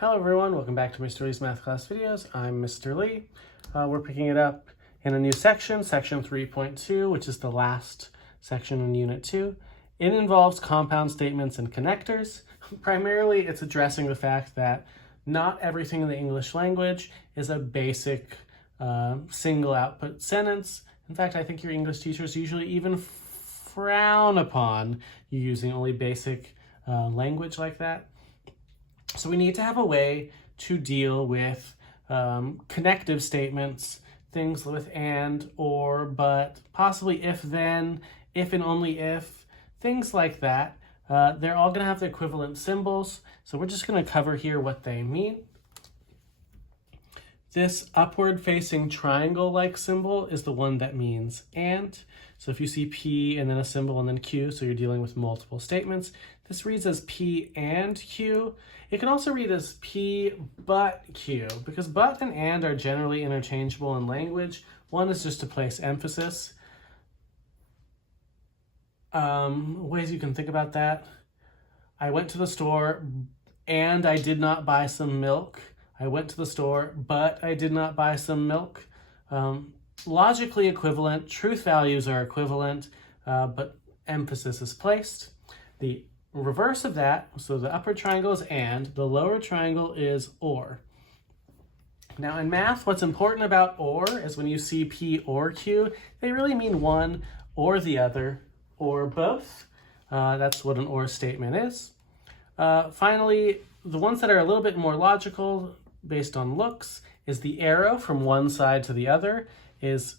Hello everyone, welcome back to Mr. Lee's Math Class Videos. I'm Mr. Lee. We're picking it up in a new section, section 3.2, which is the last section in Unit 2. It involves compound statements and connectors. Primarily, it's addressing the fact that not everything in the English language is a basic single output sentence. In fact, I think your English teachers usually even frown upon you using only basic language like that. So we need to have a way to deal with connective statements, things with and, or, but, possibly if, then, if and only if, things like that. They're all going to have the equivalent symbols, so we're just going to cover here what they mean. This upward-facing triangle-like symbol is the one that means and. So if you see P and then a symbol and then Q, so you're dealing with multiple statements. This reads as P and Q. It can also read as P but Q, because but and are generally interchangeable in language. One is just to place emphasis. Ways you can think about that. I went to the store and I did not buy some milk. I went to the store, but I did not buy some milk. Logically equivalent, truth values are equivalent, but emphasis is placed. The reverse of that, so the upper triangle is and, the lower triangle is or. Now in math, what's important about or is when you see P or Q, they really mean one or the other or both. That's what an or statement is. Finally, the ones that are a little bit more logical based on looks is the arrow from one side to the other is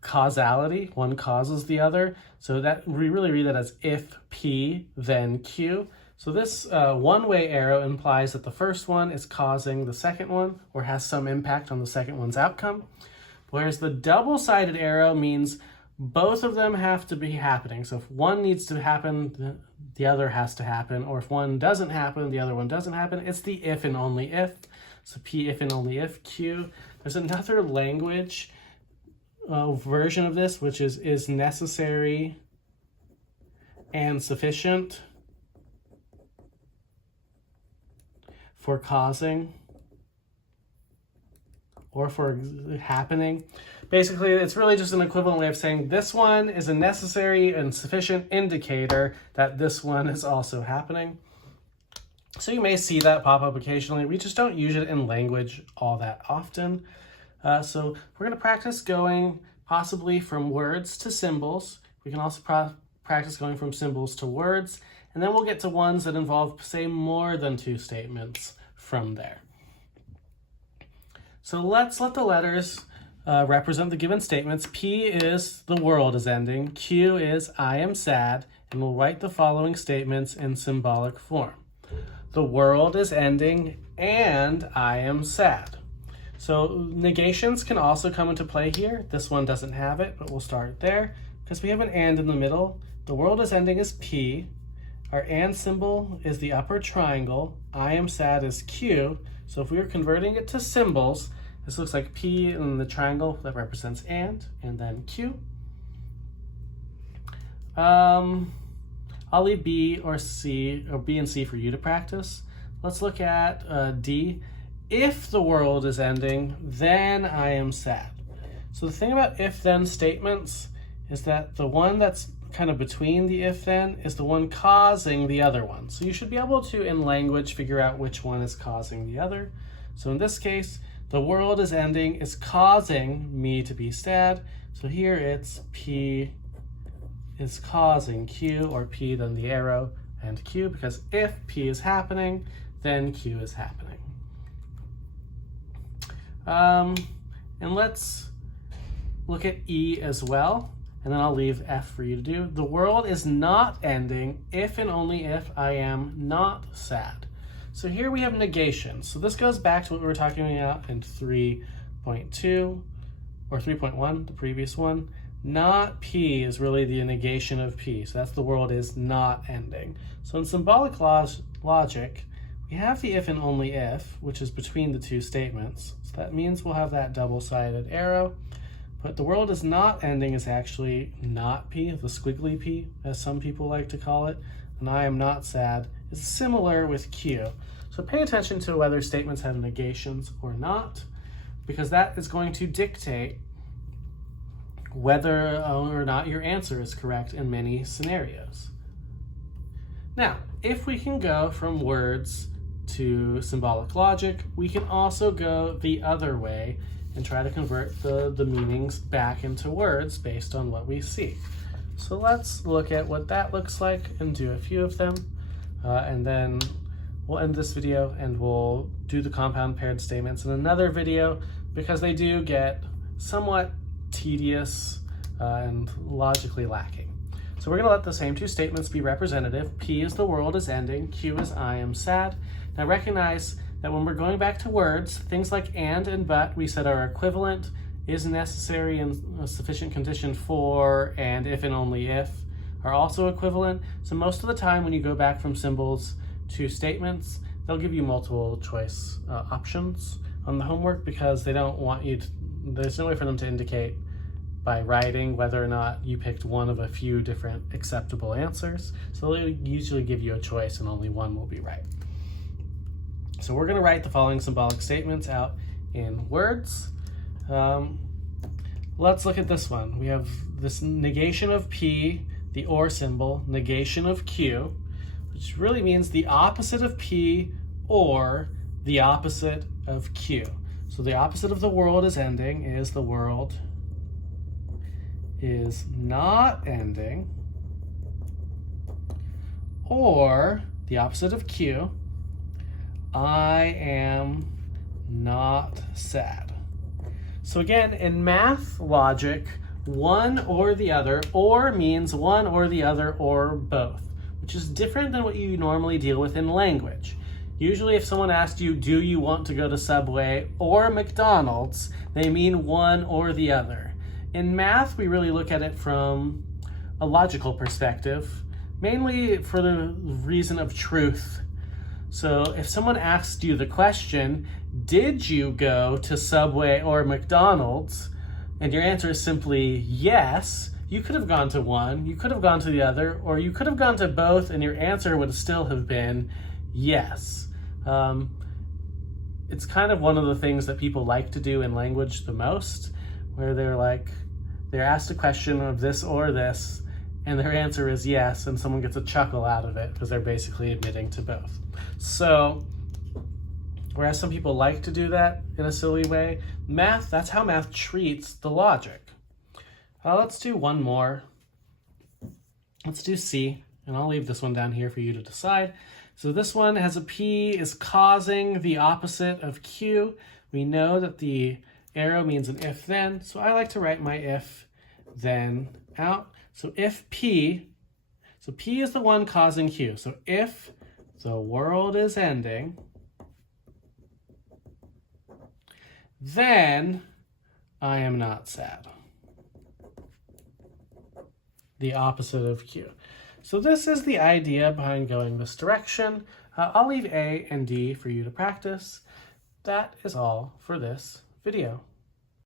causality. One causes the other. So that we really read that as if P, then Q. So this one-way arrow implies that the first one is causing the second one or has some impact on the second one's outcome. Whereas the double-sided arrow means both of them have to be happening. So if one needs to happen, the other has to happen. Or if one doesn't happen, the other one doesn't happen. It's the if and only if. So P if and only if, Q. There's another language version of this, which is necessary and sufficient for causing or for happening. Basically, it's really just an equivalent way of saying this one is a necessary and sufficient indicator that this one is also happening. So you may see that pop up occasionally. We just don't use it in language all that often. So we're going to practice going possibly from words to symbols. We can also practice going from symbols to words. And then we'll get to ones that involve, say, more than two statements from there. So let's let the letters represent the given statements. P is the world is ending. Q is I am sad. And we'll write the following statements in symbolic form. The world is ending and I am sad. So negations can also come into play here. This one doesn't have it, but we'll start there because we have an and in the middle. The world is ending is P. Our and symbol is the upper triangle. I am sad is Q. So if we were converting it to symbols, this looks like P in the triangle that represents and then Q. I'll leave B or C, or B and C for you to practice. Let's look at D. If the world is ending, then I am sad. So the thing about if-then statements is that the one that's kind of between the if-then is the one causing the other one. So you should be able to, in language, figure out which one is causing the other. So in this case, the world is ending is causing me to be sad. So here it's P is causing Q, or P then the arrow and Q, because if P is happening, then Q is happening. And let's look at E as well, and then I'll leave F for you to do. The world is not ending if and only if I am not sad. So here we have negation. So this goes back to what we were talking about in 3.2 or 3.1, the previous one. Not P is really the negation of P. So that's the world is not ending. So in symbolic logic, we have the if and only if, which is between the two statements. So that means we'll have that double-sided arrow. But the world is not ending is actually not P, the squiggly P, as some people like to call it. And I am not sad is similar with Q. So pay attention to whether statements have negations or not, because that is going to dictate whether or not your answer is correct in many scenarios. Now, if we can go from words to symbolic logic, we can also go the other way and try to convert the meanings back into words based on what we see. So let's look at what that looks like and do a few of them, and then we'll end this video and we'll do the compound paired statements in another video, because they do get somewhat tedious and logically lacking. So we're going to let the same two statements be representative. P is the world is ending, Q is I am sad. Now recognize that when we're going back to words, things like and but we said are equivalent, is necessary and a sufficient condition for, and if and only if are also equivalent. So most of the time when you go back from symbols to statements, they'll give you multiple choice options on the homework, because they don't want you to, there's no way for them to indicate by writing whether or not you picked one of a few different acceptable answers. So they'll usually give you a choice and only one will be right. So we're going to write the following symbolic statements out in words. Let's look at this one. We have this negation of P, the or symbol, negation of Q, which really means the opposite of P or the opposite of Q. So the opposite of the world is ending is the world is not ending, or the opposite of Q, I am not sad. So again, in math logic, one or the other, or means one or the other or both, which is different than what you normally deal with in language. Usually if someone asks you, do you want to go to Subway or McDonald's, they mean one or the other. In math, we really look at it from a logical perspective, mainly for the reason of truth. So if someone asked you the question, did you go to Subway or McDonald's? And your answer is simply yes, you could have gone to one, you could have gone to the other, or you could have gone to both and your answer would still have been yes. It's kind of one of the things that people like to do in language the most, where they're asked a question of this or this, and their answer is yes, and someone gets a chuckle out of it because they're basically admitting to both. So, whereas some people like to do that in a silly way, that's how math treats the logic. Let's do one more. Let's do C, and I'll leave this one down here for you to decide. So this one has a P is causing the opposite of Q. We know that the arrow means an if then, so I like to write my if then out. So if P, so P is the one causing Q. So if the world is ending, then I am not sad. The opposite of Q. So this is the idea behind going this direction. I'll leave A and D for you to practice. That is all for this video.